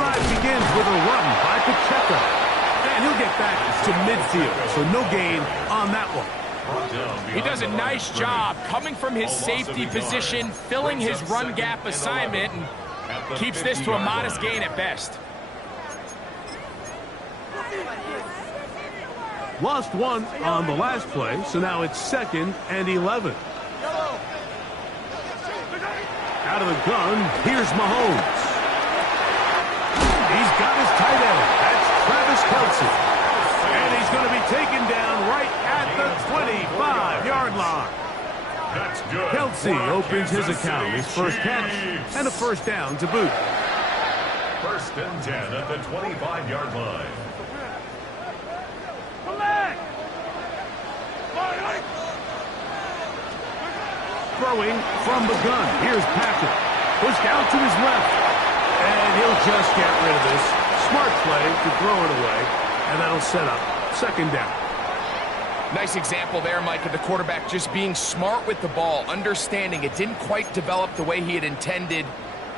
drive begins with a run by Pacheco. And he'll get back to midfield, so no gain on that one. He does a nice job coming from his safety position, filling his run gap assignment, and keeps this to a modest gain at best. Lost one on the last play, so now it's 2nd and 11. Out of the gun, here's Mahomes. He's got his tight end. That's Travis Kelce. And he's going to be taken down right at the 25-yard line. That's good. Kelce opens his account, his first catch, and a first down to boot. 1st and 10 at the 25-yard line. Throwing from the gun. Here's Patrick. Pushed out to his left. And he'll just get rid of this. Smart play to throw it away. And that'll set up 2nd down. Nice example there, Mike, of the quarterback just being smart with the ball, understanding it didn't quite develop the way he had intended.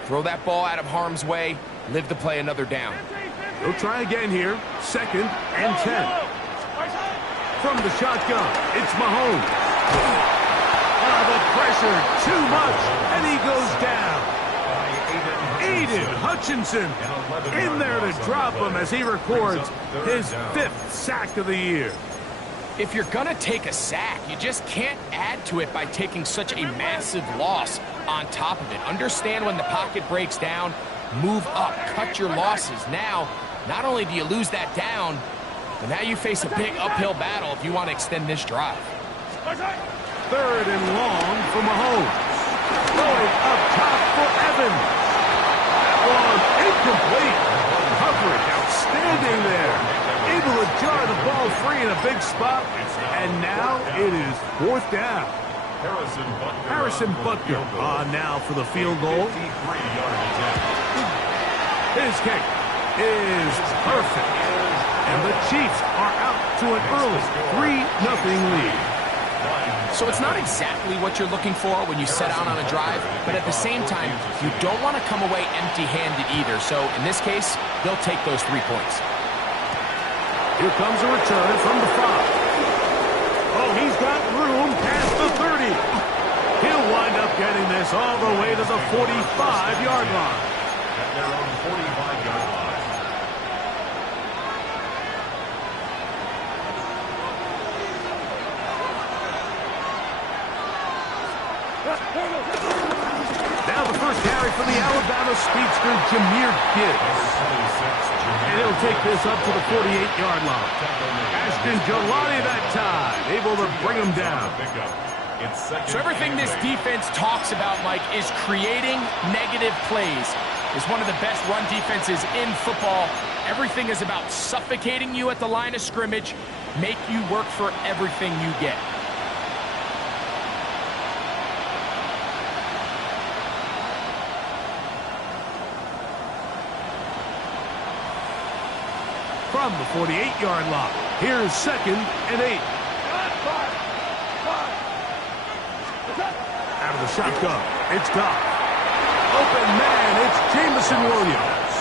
Throw that ball out of harm's way, live to play another down. He'll try again here. 2nd and 10. From the shotgun, it's Mahomes. The pressure, too much, and he goes down. Aiden Hutchinson in there to drop him as he records his 5th sack of the year. If you're going to take a sack, you just can't add to it by taking such a massive loss on top of it. Understand when the pocket breaks down, move up, cut your losses. Now, not only do you lose that down, but now you face a big uphill battle if you want to extend this drive. 3rd and long for Mahomes. Going up top for Evans. That one incomplete. Coverage outstanding there. Able to jar the ball free in a big spot. And now it is 4th down. Harrison Butker on now for the field goal. His kick is perfect. And the Chiefs are out to an early 3-0 lead. So it's not exactly what you're looking for when you set out on a drive, but at the same time, you don't want to come away empty-handed either. So in this case, they'll take those 3 points. Here comes a return from the 5. Oh, he's got room past the 30. He'll wind up getting this all the way to the 45-yard line. At their own 45-yard line. Now the first carry for the Alabama speedster, Jahmyr Gibbs. And he'll take this up to the 48-yard line. Ashton Jelani that time, able to bring him down. So everything this defense talks about, Mike, is creating negative plays. It's one of the best run defenses in football. Everything is about suffocating you at the line of scrimmage, make you work for everything you get. From the 48-yard line, here's 2nd and 8. Out of the shotgun, it's Goff. Open man, it's Jameson Williams.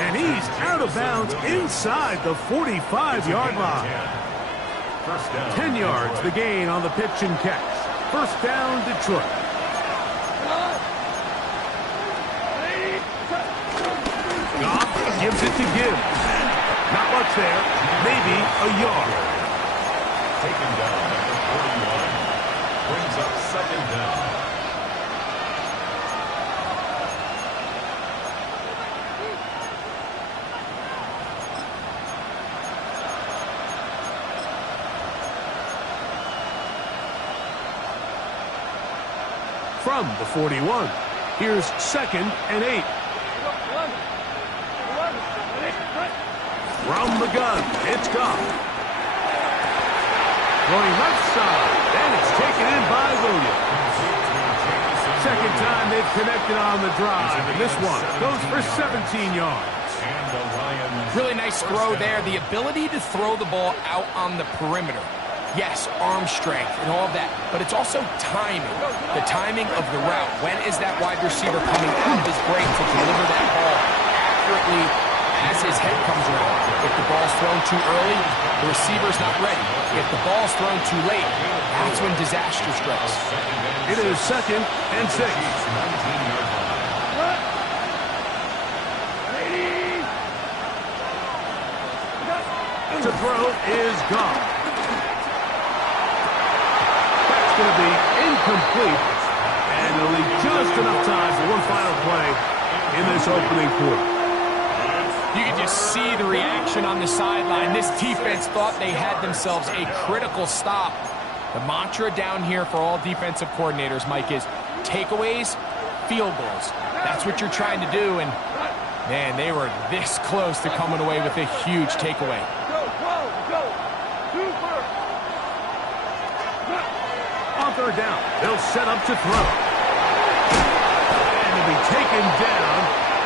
And he's out of bounds inside the 45-yard line. 10 yards the gain on the pitch and catch. First down, Detroit. Goff gives it to Gibbs. Not much there, maybe a yard. Taken down at the 41. Brings up 2nd down. From the 41, here's 2nd and 8. From the gun, it's Goff. Going left side, and it's taken in by Williams. Second time they've connected on the drive, and this one goes for 17 yards. Really nice throw there. The ability to throw the ball out on the perimeter. Yes, arm strength and all of that, but it's also timing. The timing of the route. When is that wide receiver coming out of his break to deliver that ball at accurately as his head comes around. If the ball's thrown too early, the receiver's not ready. If the ball's thrown too late, that's when disaster strikes. It is 2nd and 6. To throw is gone. That's going to be incomplete, and it'll leave just enough time for one final play in this opening quarter. You can just see the reaction on the sideline. This defense thought they had themselves a critical stop. The mantra down here for all defensive coordinators, Mike, is takeaways, field goals. That's what you're trying to do, and man, they were this close to coming away with a huge takeaway. On 3rd down, they'll set up to throw. And it'll be taken down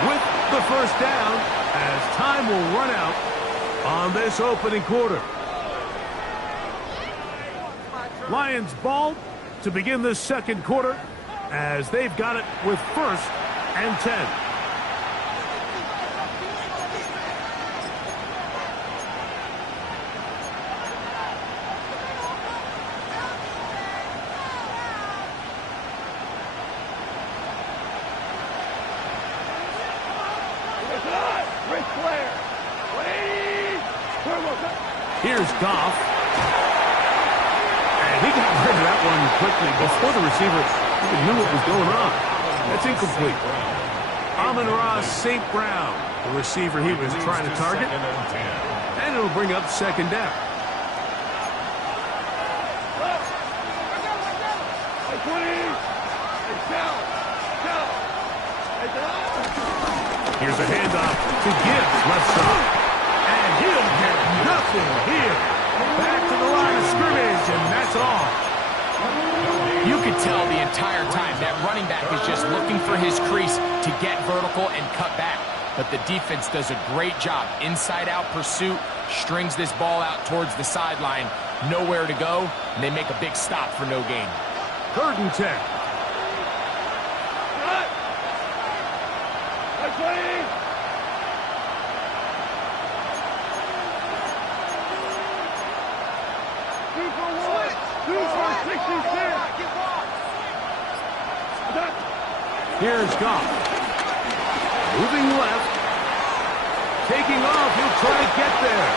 with the 1st down as time will run out on this opening quarter. Lions ball to begin this 2nd quarter as they've got it with 1st and 10. Here's Goff. And he got rid of that one quickly before the receiver even knew what was going on. That's incomplete. Amon-Ra St. Brown, the receiver he was trying to target. And it'll bring up 2nd down. Here's a handoff to Gibbs, left side. And he'll get nothing here. Back to the line of scrimmage, and that's all. You could tell the entire time that running back is just looking for his crease to get vertical and cut back. But the defense does a great job. Inside-out pursuit, strings this ball out towards the sideline. Nowhere to go, and they make a big stop for no gain. 3rd and 10. Here's Goff. Moving left. Taking off. He'll try to get there.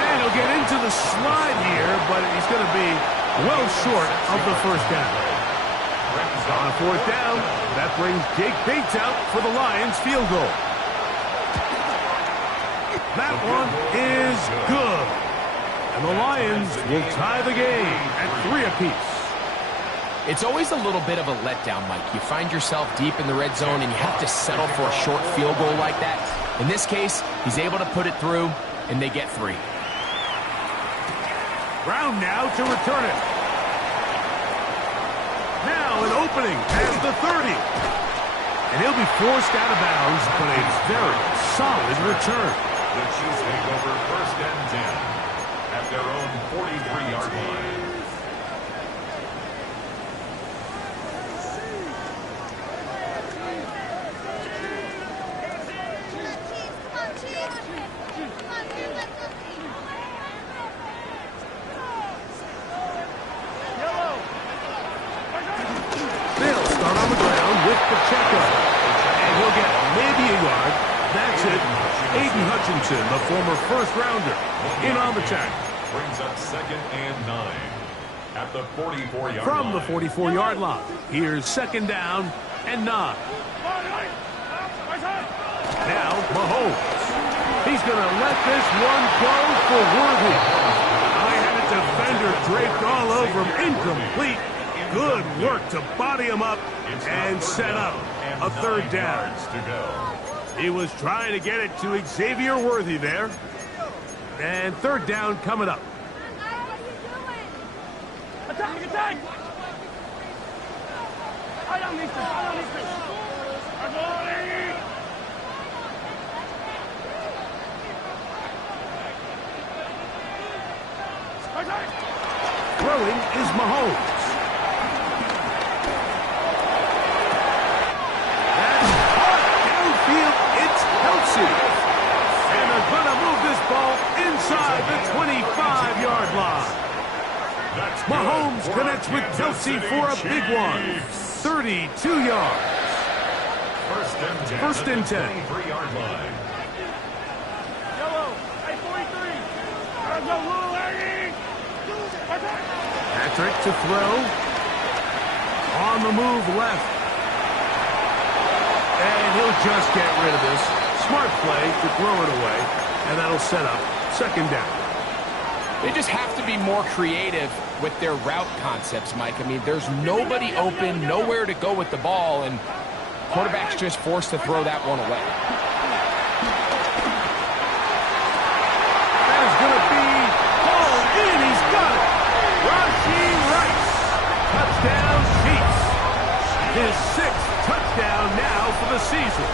And he'll get into the slide here, but he's going to be well short of the 1st down. On 4th down, that brings Jake Bates out for the Lions field goal. That one is good. And the Lions will tie the game at 3 apiece. It's always a little bit of a letdown, Mike. You find yourself deep in the red zone and you have to settle for a short field goal like that. In this case, he's able to put it through, and they get 3. Brown now to return it. Now an opening at the 30. And he'll be forced out of bounds, but a very solid return. The Chiefs take over 1st and 10 at their own 43-yard line. The former 1st rounder, in on the tackle. Brings up 2nd and 9 at the 44-yard line. From the 44-yard line, here's 2nd down and 9. Now Mahomes. He's going to let this one go for Worthy. I had a defender draped all over him. Incomplete. Good work to body him up and set up a 3rd down. To go. He was trying to get it to Xavier Worthy there. And 3rd down coming up. Attack, attack! I don't need this. Throwing is Mahomes. That's hot downfield. It's Kelsey. Mahomes connects with Kelsey for a big one. 32 yards. First and 10. 3-yard line. Yellow. Hey, 43. Let's go, little lady. Patrick to throw. On the move left. And he'll just get rid of this. Smart play to throw it away. And that'll set up second down. They just have to be more creative with their route concepts, Mike. I mean, there's nobody open, nowhere to go with the ball, and quarterback's just forced to throw that one away. That is going to be hauled in. He's got it. Rashee Rice. Touchdown Chiefs. His 6th touchdown now for the season.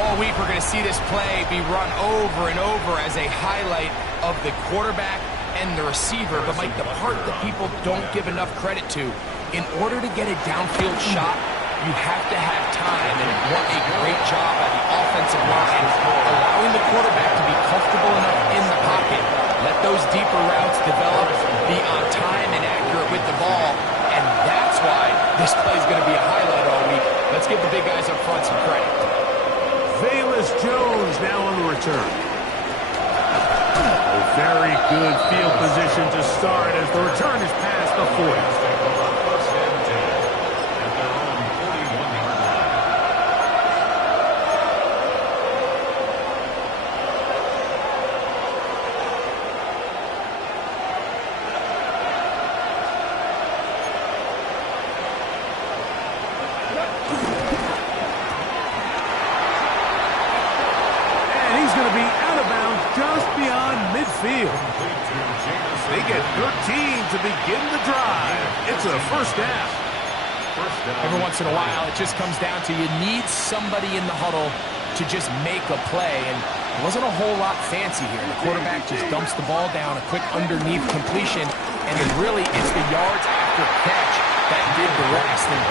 All week we're going to see this play be run over and over as a highlight of the quarterback and the receiver. But, Mike, the part that people don't give enough credit to, in order to get a downfield shot, you have to have time. And what a great job by the offensive line, allowing the quarterback to be comfortable enough in the pocket, let those deeper routes develop, be on time and accurate with the ball. And that's why this play is going to be a highlight all week. Let's give the big guys up front some credit. Velus Jones now on the return. A very good field position to start as the return is past the 40. First and 10 at their own 41-yard line. Midfield. They get 13 to begin the drive. It's a first down. Every once in a while, it just comes down to you need somebody in the huddle to just make a play, and it wasn't a whole lot fancy here. The quarterback just dumps the ball down, a quick underneath completion, and then really it's the yards after catch that did the rest. And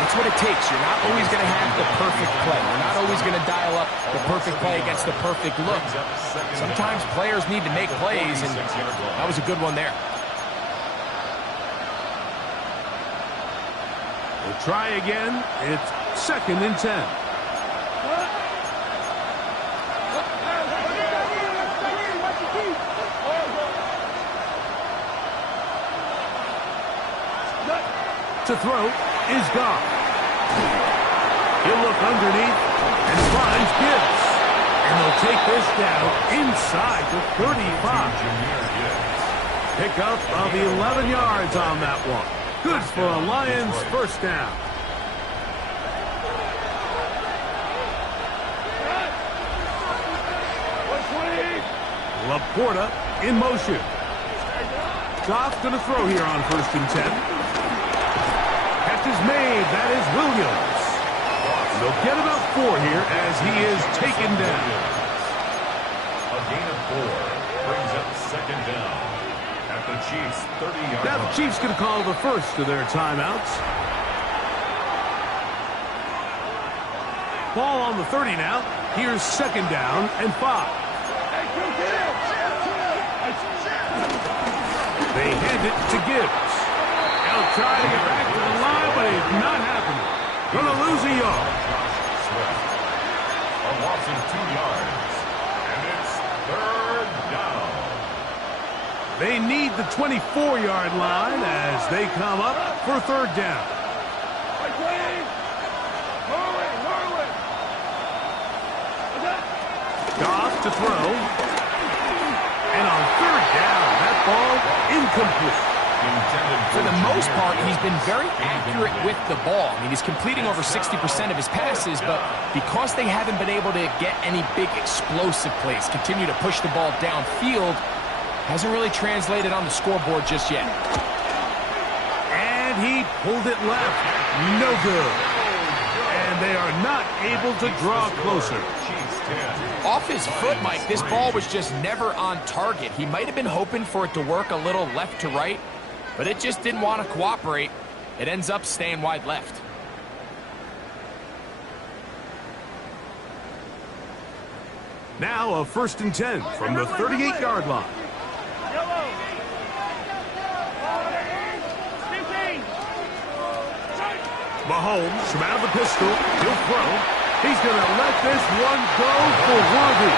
that's what it takes. You're not always going to have the perfect play. You're not always going to dial up the perfect play against the perfect look. Sometimes players need to make plays, and that was a good one there. We'll try again. It's 2nd and 10. To throw is gone. He'll look underneath and finds Gibbs. And they'll take this down inside the 35. Pickup of 11 yards on that one. Good for a Lions first down. Laporta in motion. Goff's going to throw here on 1st and 10. Catch is made. That is Williams. They'll get about 4 here as he is taken down. A gain of 4 brings up 2nd down at the Chiefs' 30-yard line. Now the Chiefs going to call the first of their timeouts. Ball on the 30 now. Here's 2nd down and 5. They hand it to Gibbs. They'll try to get back to the line, but it's not happening. Gonna lose a yard. A loss of 2 yards. And it's 3rd down. They need the 24-yard line as they come up for 3rd down. Goff to throw. And on 3rd down, that ball incomplete. For the most part, he's been very accurate with the ball. I mean, he's completing over 60% of his passes, but because they haven't been able to get any big explosive plays, continue to push the ball downfield, hasn't really translated on the scoreboard just yet. And he pulled it left. No good. And they are not able to draw closer. Off his foot, Mike, this ball was just never on target. He might have been hoping for it to work a little left to right, but it just didn't want to cooperate. It ends up staying wide left. Now a 1st and 10 from the 38-yard line. Mahomes from out of the pistol. He'll throw. He's going to let this one go for worthy.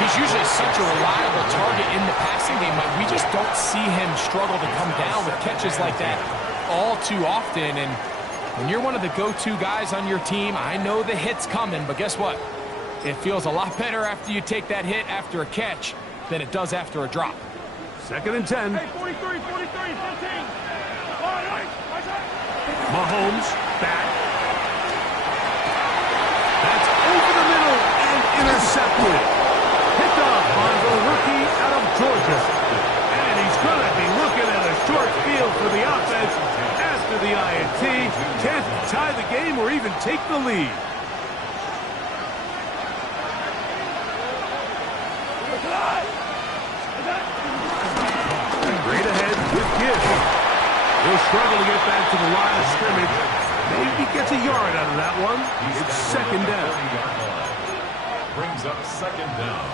He's usually such a reliable target in the passing game, but we just don't see him struggle to come down with catches like that all too often. And when you're one of the go-to guys on your team, I know the hit's coming, but guess what? It feels a lot better after you take that hit after a catch than it does after a drop. 2nd and 10. Hey, 43, 15. Mahomes back. That's over the middle and intercepted. Picked up by the rookie out of Georgia. And he's going to be looking at a short field for the offense after the INT. Can't tie the game or even take the lead. Straight ahead with Gibbs. He'll struggle to get back to the line of scrimmage. Maybe gets a yard out of that one. It's 2nd down. Brings up 2nd down.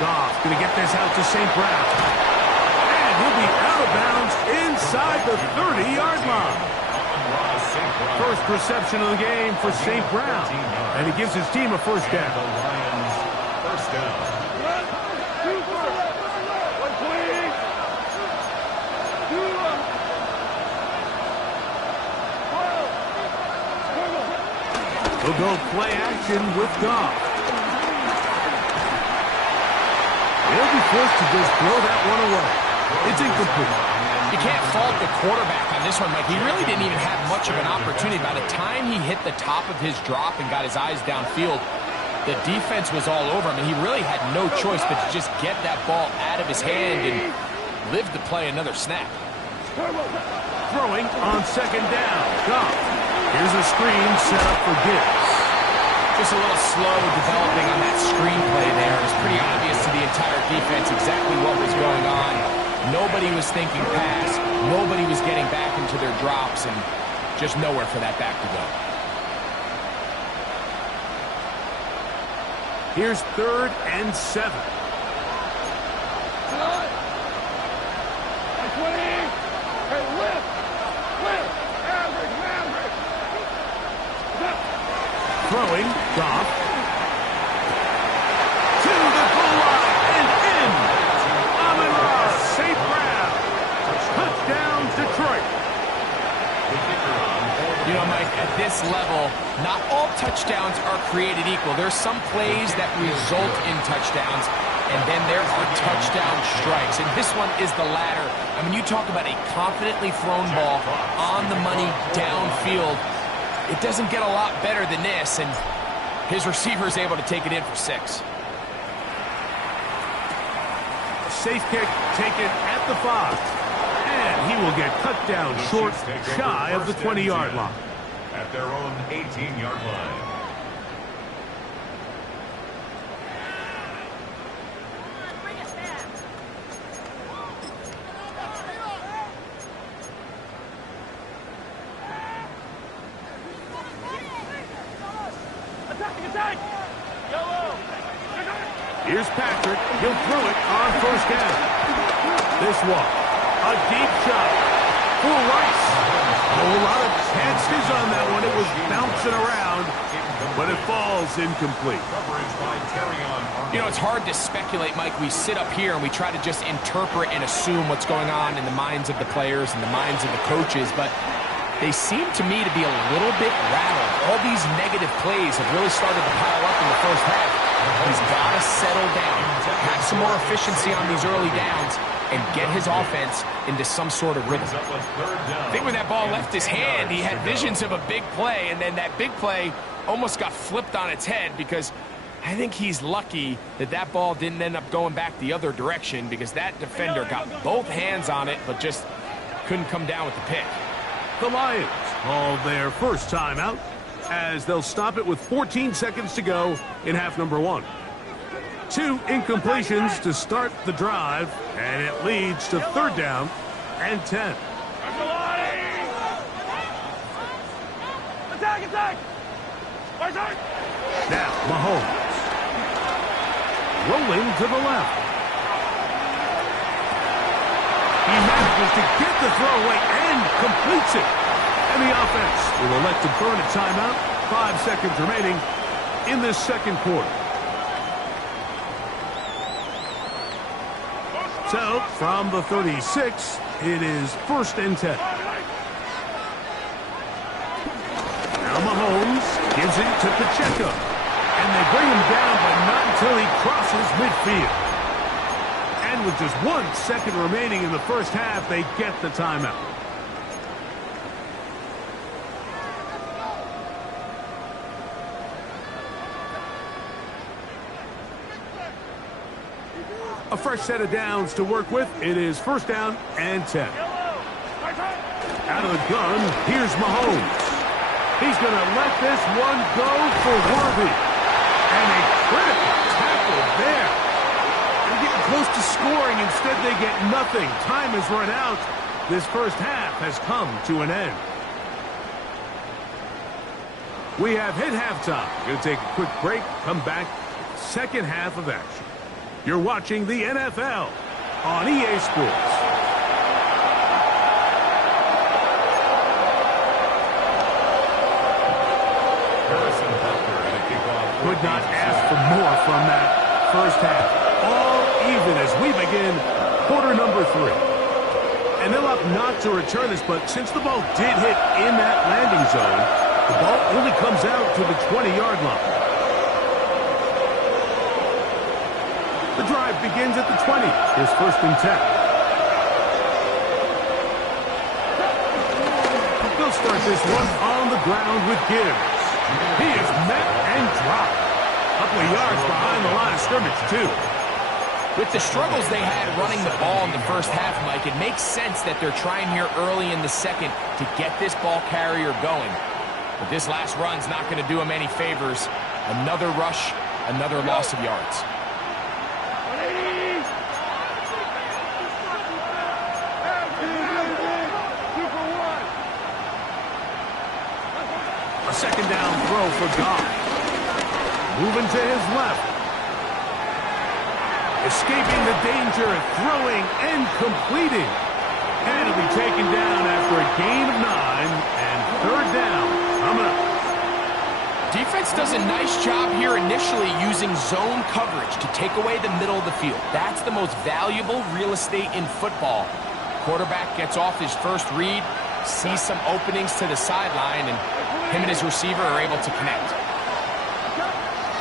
Goff going to get this out to St. Brown. And he'll be out of bounds inside the 30-yard line. First reception of the game for St. Brown. And he gives his team a first down. The Lions, first down. He'll go play action with Goff. He'll be forced to just throw that one away. It's incomplete. You can't fault the quarterback on this one, Mike. He really didn't even have much of an opportunity. By the time he hit the top of his drop and got his eyes downfield, the defense was all over him, and he really had no choice but to just get that ball out of his hand and live to play another snap. Throwing on 2nd down. Goff. Here's a screen set up for Gibbs. Just a little slow developing on that screenplay there. It was pretty obvious to the entire defense exactly what was going on. Nobody was thinking pass. Nobody was getting back into their drops, and just nowhere for that back to go. Here's 3rd and 7. Throwing, Goff. To the goal line and in. Amon-Ra, St. Brown. Touchdown, Detroit. You know, Mike, at this level, not all touchdowns are created equal. There's some plays that result in touchdowns, and then there are touchdown strikes. And this one is the latter. I mean, you talk about a confidently thrown ball on the money downfield. It doesn't get a lot better than this, and his receiver is able to take it in for 6. A safe kick taken at the 5. And he will get cut down short, shy of the 20-yard line. At their own 18-yard line. Here's Patrick. He'll throw it on 1st down. This one, a deep shot for Rice. A whole lot of chances on that one. It was bouncing around, but it falls incomplete. You know, it's hard to speculate, Mike. We sit up here and we try to just interpret and assume what's going on in the minds of the players and the minds of the coaches, but they seem to me to be a little bit rattled. All these negative plays have really started to pile up in the first half. He's got to settle down, have some more efficiency on these early downs, and get his offense into some sort of rhythm. I think when that ball left his hand, he had visions of a big play, and then that big play almost got flipped on its head because I think he's lucky that that ball didn't end up going back the other direction because that defender got both hands on it but just couldn't come down with the pick. The Lions call their first timeout as they'll stop it with 14 seconds to go in half number 1. 2 incompletions to start the drive, and it leads to 3rd down and 10. Attack, attack! Right side! Now, Mahomes. Rolling to the left. He manages to get the throw away and completes it. And the offense will elect to burn a timeout. 5 seconds remaining in this second quarter. So, from the 36, it is 1st and 10. Now Mahomes gives it to Pacheco. And they bring him down, but not until he crosses midfield. And with just 1 second remaining in the first half, they get the timeout. A fresh set of downs to work with. It is 1st down and 10. Out of the gun, here's Mahomes. He's going to let this one go for Worthy. And a critical tackle there. They're getting close to scoring. Instead, they get nothing. Time has run out. This first half has come to an end. We have hit halftime. Going to take a quick break. Come back. Second half of action. You're watching the NFL on EA Sports. Could not ask for more from that first half. All even as we begin quarter number 3. And they'll opt not to return this, but since the ball did hit in that landing zone, the ball only comes out to the 20-yard line. The drive begins at the 20. Here's 1st and 10. They'll start this one on the ground with Gibbs. He is met and dropped. A couple of yards behind the line of scrimmage, too. With the struggles they had running the ball in the first half, Mike, it makes sense that they're trying here early in the second to get this ball carrier going. But this last run's not going to do him any favors. Another rush, another loss of yards. Second down throw for God. Moving to his left. Escaping the danger, throwing and completing. And he'll be taken down after a gain of 9 and 3rd down. Coming up. Defense does a nice job here initially using zone coverage to take away the middle of the field. That's the most valuable real estate in football. Quarterback gets off his first read, sees some openings to the sideline, and him and his receiver are able to connect.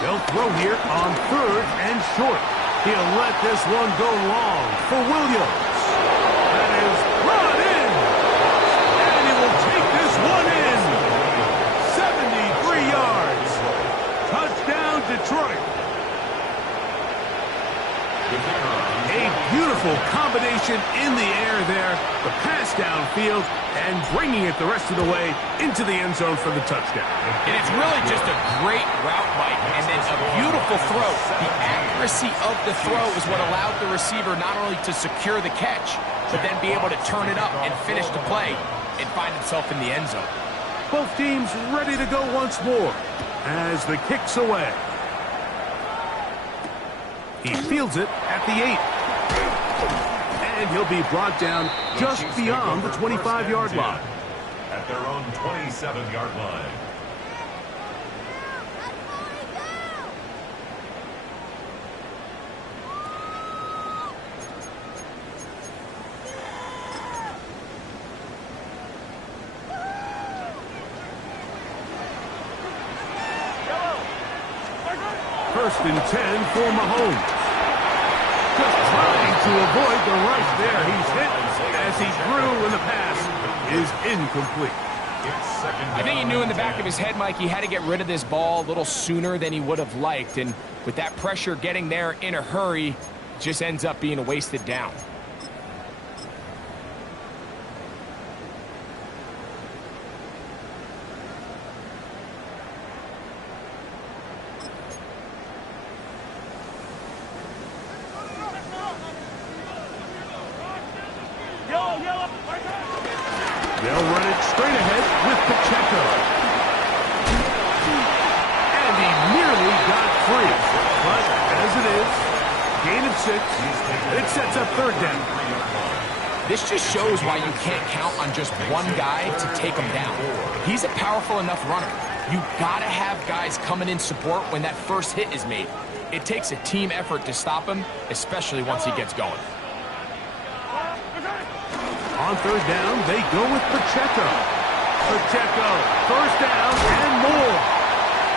They'll throw here on 3rd and short. He'll let this one go long for Williams. That is brought in. And he will take this one in. 73 yards. Touchdown, Detroit. A beautiful combination in the air there. The pass downfield and bringing it the rest of the way into the end zone for the touchdown. And it's really just a great route, Mike, and then a beautiful throw. The accuracy of the throw is what allowed the receiver not only to secure the catch, but then be able to turn it up and finish the play and find himself in the end zone. Both teams ready to go once more as the kick's away. He fields it at the 8. And he'll be brought down just beyond the 25-yard line. At their own 27-yard line. First and 10 for Mahomes. Just trying to avoid the rush there. He's hit as he threw, and the pass is incomplete. I think he knew in the back of his head, Mike, he had to get rid of this ball a little sooner than he would have liked. And with that pressure getting there in a hurry, it just ends up being a wasted down. They'll run it straight ahead with Pacheco. 6. It sets up third down. This just shows why you can't count on just one guy to take him down. He's a powerful enough runner. You gotta have guys coming in support when that first hit is made. It takes a team effort to stop him, especially once he gets going. On third down, they go with Pacheco. Pacheco, first down and more.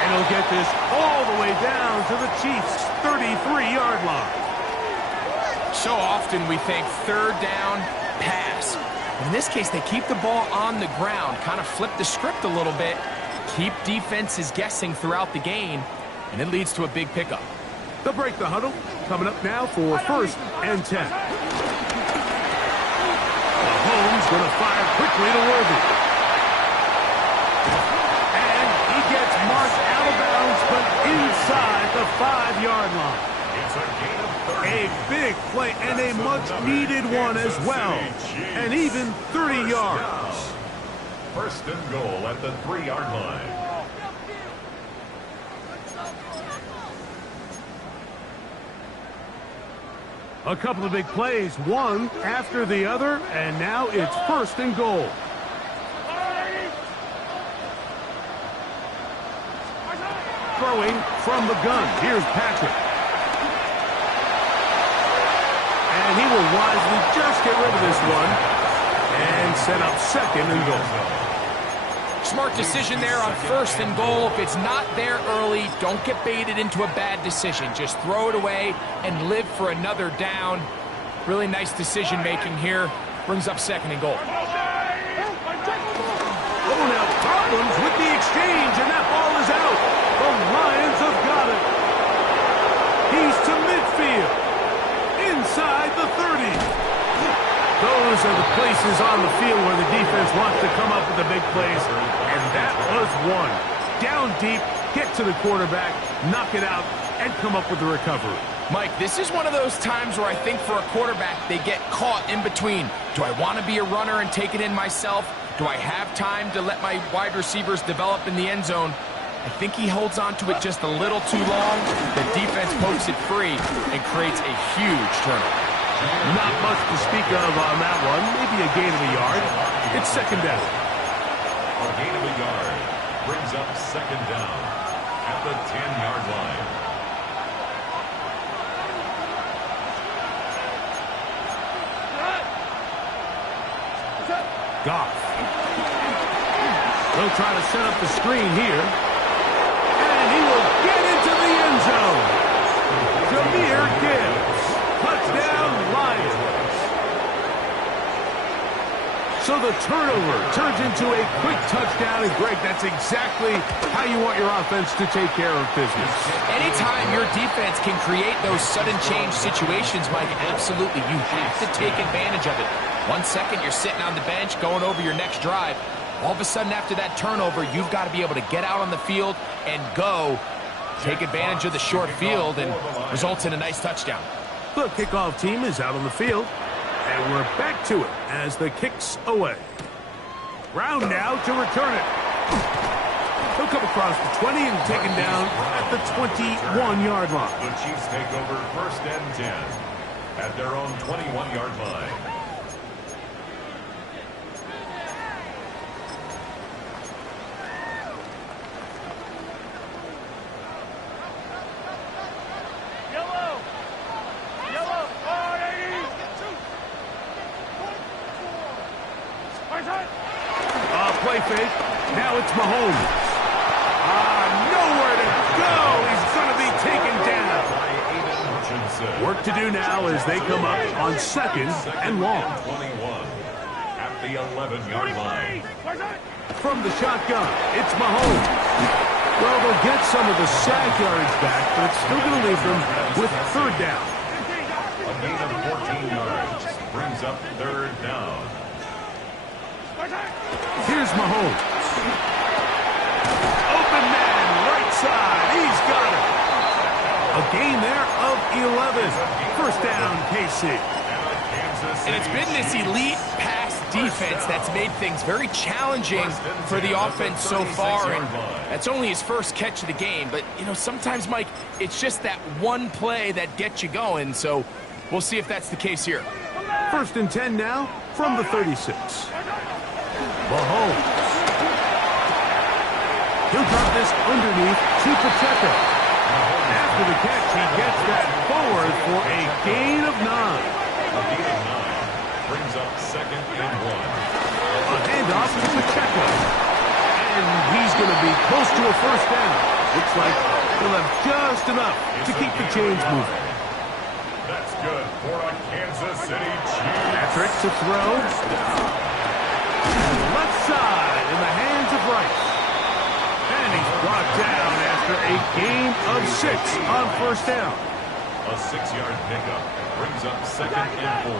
And he'll get this all the way down to the Chiefs' 33-yard line. So often we think third down, pass. In this case, they keep the ball on the ground, kind of flip the script a little bit, keep defenses guessing throughout the game, and it leads to a big pickup. They'll break the huddle. Coming up now for first and 10. Mahomes going to fire quickly to Worthy. And he gets marked out of bounds, but inside the 5-yard line. It's a gain of 30. A big play and a much-needed one as well. And even 30 yards. First and goal at the 3-yard line. A couple of big plays, one after the other, and now it's first and goal. Throwing from the gun. Here's Patrick. And he will wisely just get rid of this one and set up second and goal. Smart decision there on first and goal. If it's not there early, don't get baited into a bad decision. Just throw it away and live for another down. Really nice decision making here. Brings up second and goal. Oh, now problems with the exchange, and that ball is out. The Lions have got it. He's to midfield. Inside the 30. Those are the places on the field where the defense wants to come up with the big plays, and that was one. Down deep, get to the quarterback, knock it out, and come up with the recovery. Mike, this is one of those times where I think for a quarterback, they get caught in between. Do I want to be a runner and take it in myself? Do I have time to let my wide receivers develop in the end zone? I think he holds on to it just a little too long. The defense pokes it free and creates a huge turnover. Not much to speak of on that one. Maybe a gain of a yard. It's second down. A gain of a yard brings up second down at the 10-yard line. Goff. They'll try to set up the screen here. And he will get into the end zone. Jahmyr Gibbs. Touchdown, Lions. So the turnover turns into a quick touchdown. And Greg, that's exactly how you want your offense to take care of business. Anytime your defense can create those sudden change situations, Mike, absolutely, you have to take advantage of it. 1 second, you're sitting on the bench, going over your next drive. All of a sudden, after that turnover, you've got to be able to get out on the field and go. Take advantage of the short field, and results in a nice touchdown. The kickoff team is out on the field, and we're back to it as the kick's away. Brown now to return it. He'll come across the 20 and taken down at the 21-yard line. The Chiefs take over first and 10 at their own 21-yard line. Play fake. Now it's Mahomes. Nowhere to go. He's going to be taken down. Work to do now as they come up on second and long. 21 at the 11-yard line. From the shotgun, it's Mahomes. Well, they'll get some of the sack yardage back, but it's still going to leave them with third down. A gain of 14 yards brings up third down. Here's Mahomes. Open man, right side. He's got it. A gain there of 11. First down, KC. And it's been this elite pass defense that's made things very challenging for the offense so far, and that's only his first catch of the game. But, you know, sometimes, Mike, it's just that one play that gets you going, so we'll see if that's the case here. 1st and 10 now from the 36. Mahomes. He'll drop this underneath to Pacheco. After the catch, he gets that forward for a gain of 9. A gain of 9 brings up 2nd and 1. A handoff to Pacheco. And he's going to be close to a first down. Looks like he'll have just enough to keep the chains moving. That's good for a Kansas City Chiefs. Patrick to throw. Left side in the hands of Rice. And he's brought down after a gain of 6 on first down. A 6-yard pickup brings up 2nd and 4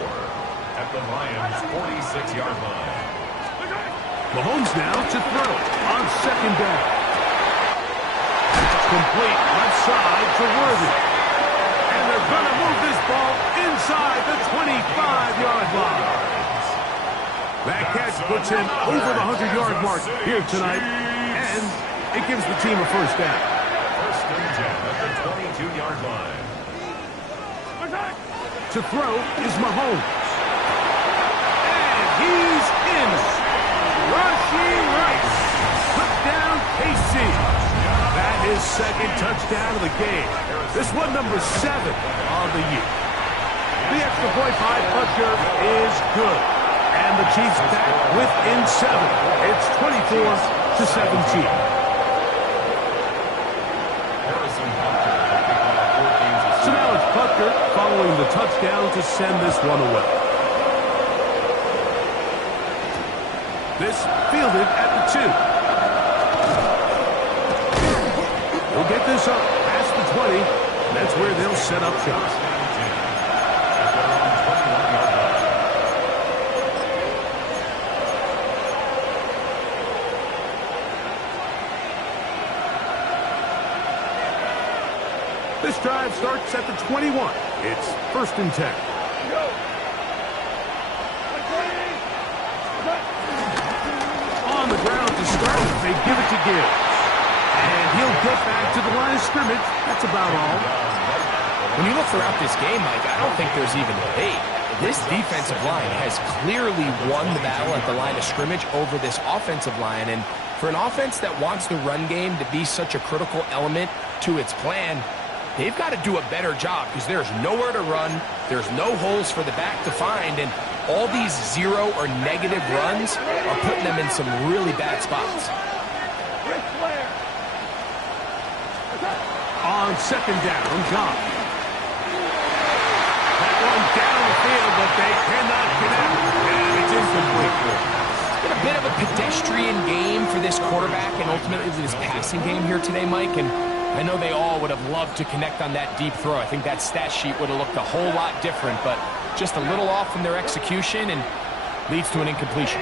at the Lions' 46-yard line. Mahomes now to throw on 2nd down. Complete left side to Worthy. And they're going to move this ball inside the 25-yard line. That catch puts him over the 100-yard mark here tonight. And it gives the team a first down. 1st and 10 at the 22-yard line. To throw is Mahomes. And he's in. Rushing Rice. Touchdown, KC. That is 2nd touchdown of the game. This one number 7 on the year. The extra point by Butker is good. And the Chiefs back within 7. It's 24-17. So now it's Butker following the touchdown to send this one away. This fielded at the 2. He'll get this up past the 20. That's where they'll set up shop. This drive starts at the 21. It's 1st and 10. On the ground to start, they give it to Gibbs. And he'll get back to the line of scrimmage. That's about all. When you look throughout this game, Mike, I don't think there's even debate. This defensive line has clearly won the battle at the line of scrimmage over this offensive line. And for an offense that wants the run game to be such a critical element to its plan, they've got to do a better job because there's nowhere to run, there's no holes for the back to find, and all these 0 or negative runs are putting them in some really bad spots. On 2nd down, Goff. That one down the field, but they cannot connect. And it's incomplete. It's been a bit of a pedestrian game for this quarterback and ultimately this passing game here today, Mike, and I know they all would have loved to connect on that deep throw. I think that stat sheet would have looked a whole lot different, but just a little off in their execution and leads to an incompletion.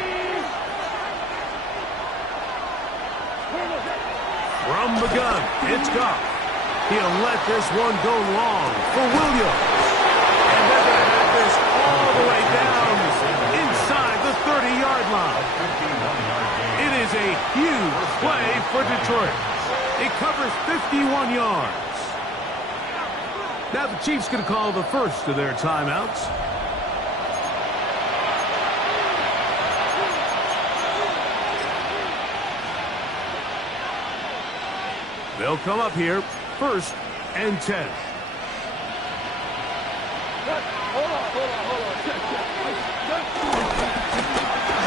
From the gun, it's Goff. He'll let this one go long for Williams. And they're going to have this all the way down inside the 30-yard line. It is a huge play for Detroit. It covers 51 yards. Now the Chiefs going to call the first of their timeouts. They'll come up here, 1st and 10.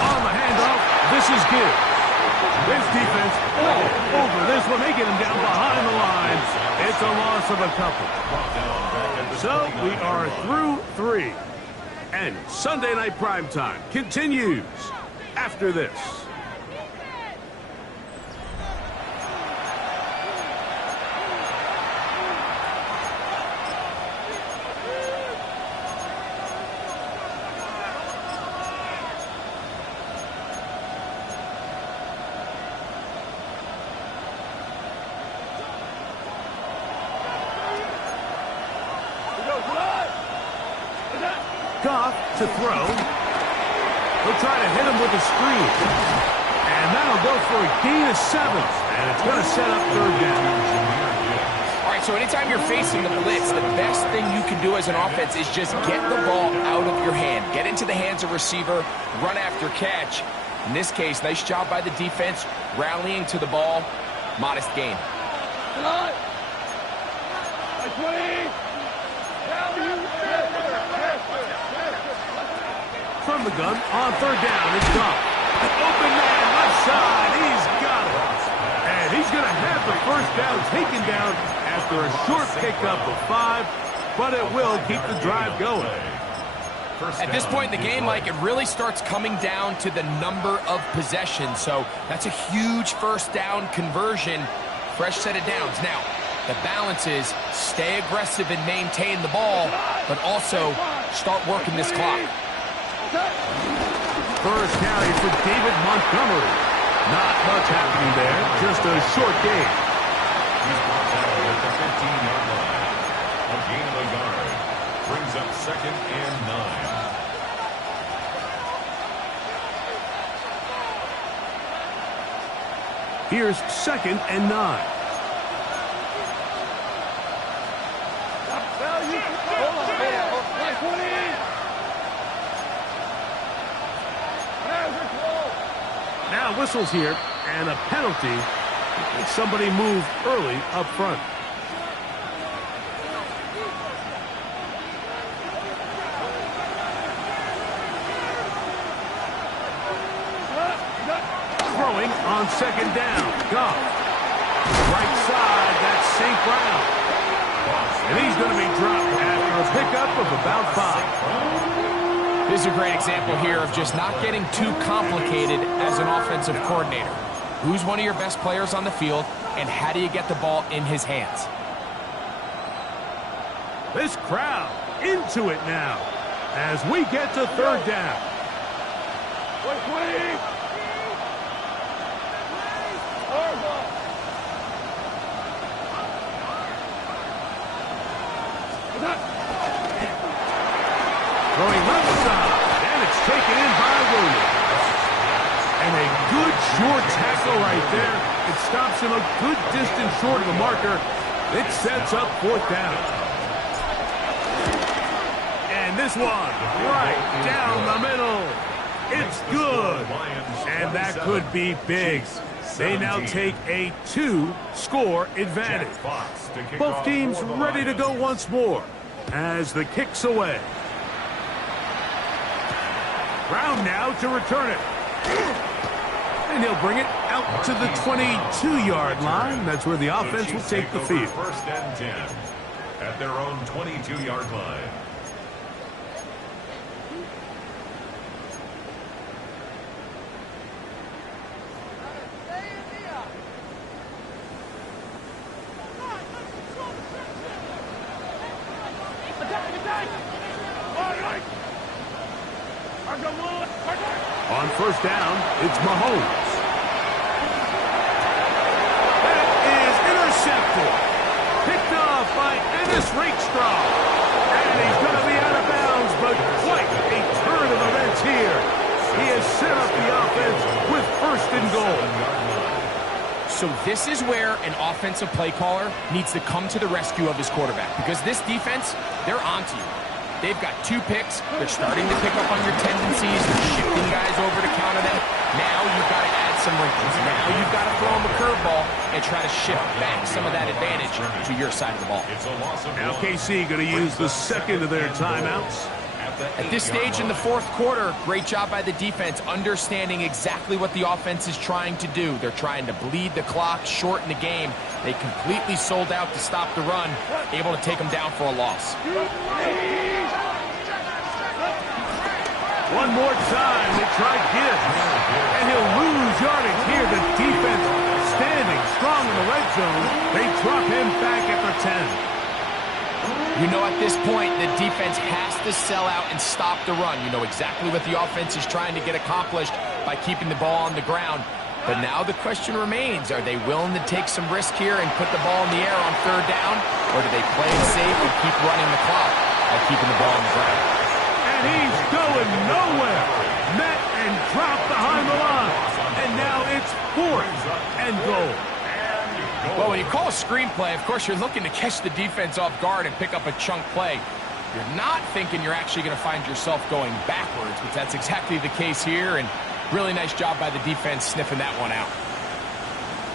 On the handoff, this is Gibbs. This defense all over this one. They get him down behind the line. It's a loss of a couple. So we are through 3. And Sunday Night Primetime continues after this. Goff to throw. He'll try to hit him with a screen. And that'll go for a gain of 7. And it's going to set up third down. All right, so anytime you're facing the blitz, the best thing you can do as an offense is just get the ball out of your hand. Get into the hands of receiver, run after catch. In this case, nice job by the defense, rallying to the ball. Modest gain. From the gun, on third down, it's Goff. Open man, left side, he's got it. And he's going to have the first down taken down after a short pickup of 5, but it will keep the drive going. At this point in the game, Mike, it really starts coming down to the number of possessions. So that's a huge first down conversion. Fresh set of downs. Now, the balance is stay aggressive and maintain the ball, but also start working this clock. First carry for David Montgomery. Not much happening there, just a short gain. He's brought down at the 15-yard line. A gain of a yard. Brings up 2nd and 9. Here's 2nd and 9. Now whistles here, and a penalty if somebody moved early up front. Throwing on 2nd down. Goff. Right side, that's St. Brown. And he's going to be dropped after a pickup of about 5. This is a great example here of just not getting too complicated as an offensive coordinator. Who's one of your best players on the field, and how do you get the ball in his hands? This crowd into it now as we get to third down. Throwing left side, and it's taken in by Williams. And a good short tackle right there. It stops him a good distance short of the marker. It sets up 4th down. And this one, right down the middle. It's good. And that could be big. They now take a 2-score advantage. Both teams ready to go once more as the kick's away. Brown now to return it. And he'll bring it out to the 22-yard line. That's where the offense will take the field. 1st and 10 at their own 22-yard line. On 1st down, it's Mahomes. That is intercepted. Picked off by Ennis Rakestraw. And he's going to be out of bounds, but quite a turn of events here. He has set up the offense with 1st and goal. So this is where an offensive play caller needs to come to the rescue of his quarterback, because this defense, they're onto you. They've got 2 picks. They're starting to pick up on your tendencies. They're shifting guys over to counter them. Now you've got to add some wrinkles. Now you've got to throw them a curveball and try to shift back some of that advantage to your side of the ball. Now KC going to use the 2nd of their timeouts. At this stage in the 4th quarter, great job by the defense, understanding exactly what the offense is trying to do. They're trying to bleed the clock, shorten the game. They completely sold out to stop the run, able to take them down for a loss. One more time, they try Gibbs. And he'll lose yardage here. The defense standing strong in the red zone. They drop him back at the 10. You know, at this point, the defense has to sell out and stop the run. You know exactly what the offense is trying to get accomplished by keeping the ball on the ground. But now the question remains, are they willing to take some risk here and put the ball in the air on 3rd down? Or do they play it safe and keep running the clock by keeping the ball on the ground? And he's going nowhere. Met a and dropped behind the line. And now it's 4th and goal. Well, when you call a screenplay, of course, you're looking to catch the defense off guard and pick up a chunk play. You're not thinking you're actually going to find yourself going backwards, but that's exactly the case here, and really nice job by the defense sniffing that one out.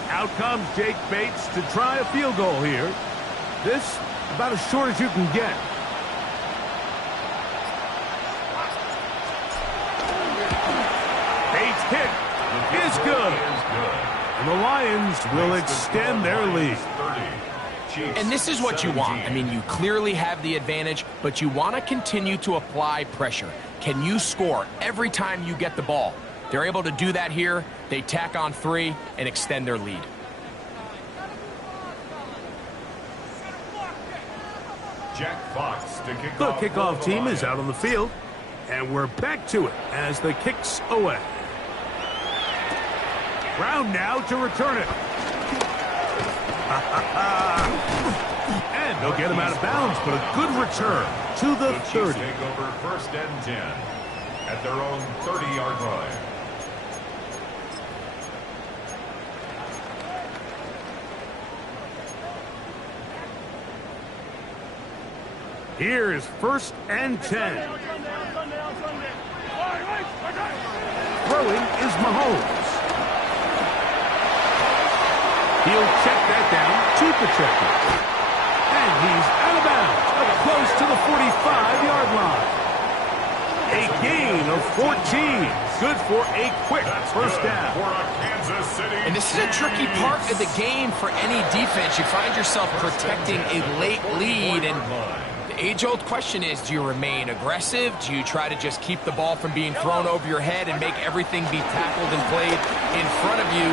Out comes Jake Bates to try a field goal here. This, about as short as you can get. Bates' kick is good. And the Lions will extend their lead. And this is what you want. I mean, you clearly have the advantage, but you want to continue to apply pressure. Can you score every time you get the ball? They're able to do that here. They tack on 3 and extend their lead. Jack Fox to kick The off kickoff for the team is Lions. out on the field. And we're back to it as the kick's away. Brown now to return it. And they'll get him out of bounds, but a good return to the The Chiefs 30. take over 1st and 10 at their own 30-yard line. Here's 1st and 10. Throwing is Mahomes. He'll check that down to Pacheco. And he's out of bounds, up close to the 45-yard line. A gain of 14. Good for a quick first down. For a Kansas City And this is a tricky part of the game for any defense. You find yourself protecting a late lead, and the age-old question is, do you remain aggressive? Do you try to just keep the ball from being thrown over your head and make everything be tackled and played in front of you?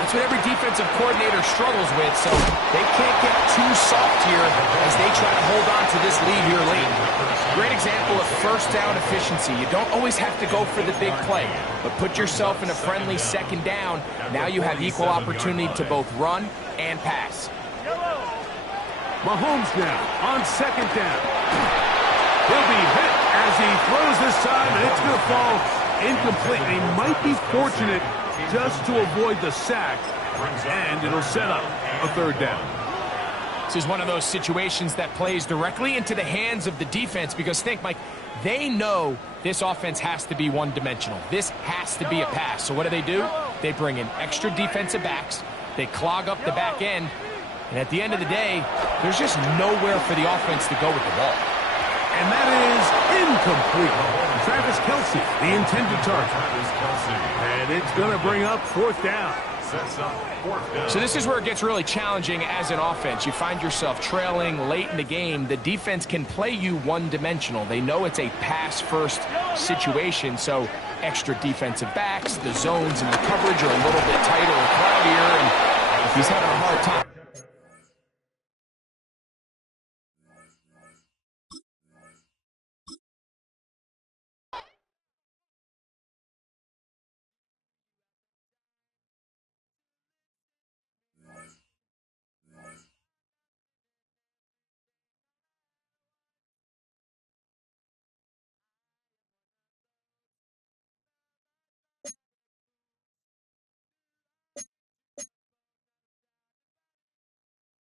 That's what every defensive coordinator struggles with, so they can't get too soft here as they try to hold on to this lead here late. Great example of first down efficiency. You don't always have to go for the big play, but put yourself in a friendly 2nd down. Now you have equal opportunity to both run and pass. Mahomes now on 2nd down. He'll be hit as he throws this time, and it's going to fall incomplete. He might be fortunate just to avoid the sack, and it'll set up a 3rd down. This is one of those situations that plays directly into the hands of the defense, because think, Mike, they know this offense has to be one-dimensional. This has to be a pass. So what do? They bring in extra defensive backs. They clog up the back end. And at the end of the day, there's just nowhere for the offense to go with the ball. And that is incomplete. Travis Kelce, the intended target. And it's going to bring up 4th down. Sets up 4th down. So this is where it gets really challenging as an offense. You find yourself trailing late in the game. The defense can play you one-dimensional. They know it's a pass-first situation, so extra defensive backs, the zones and the coverage are a little bit tighter or cloudier, and he's having a hard time.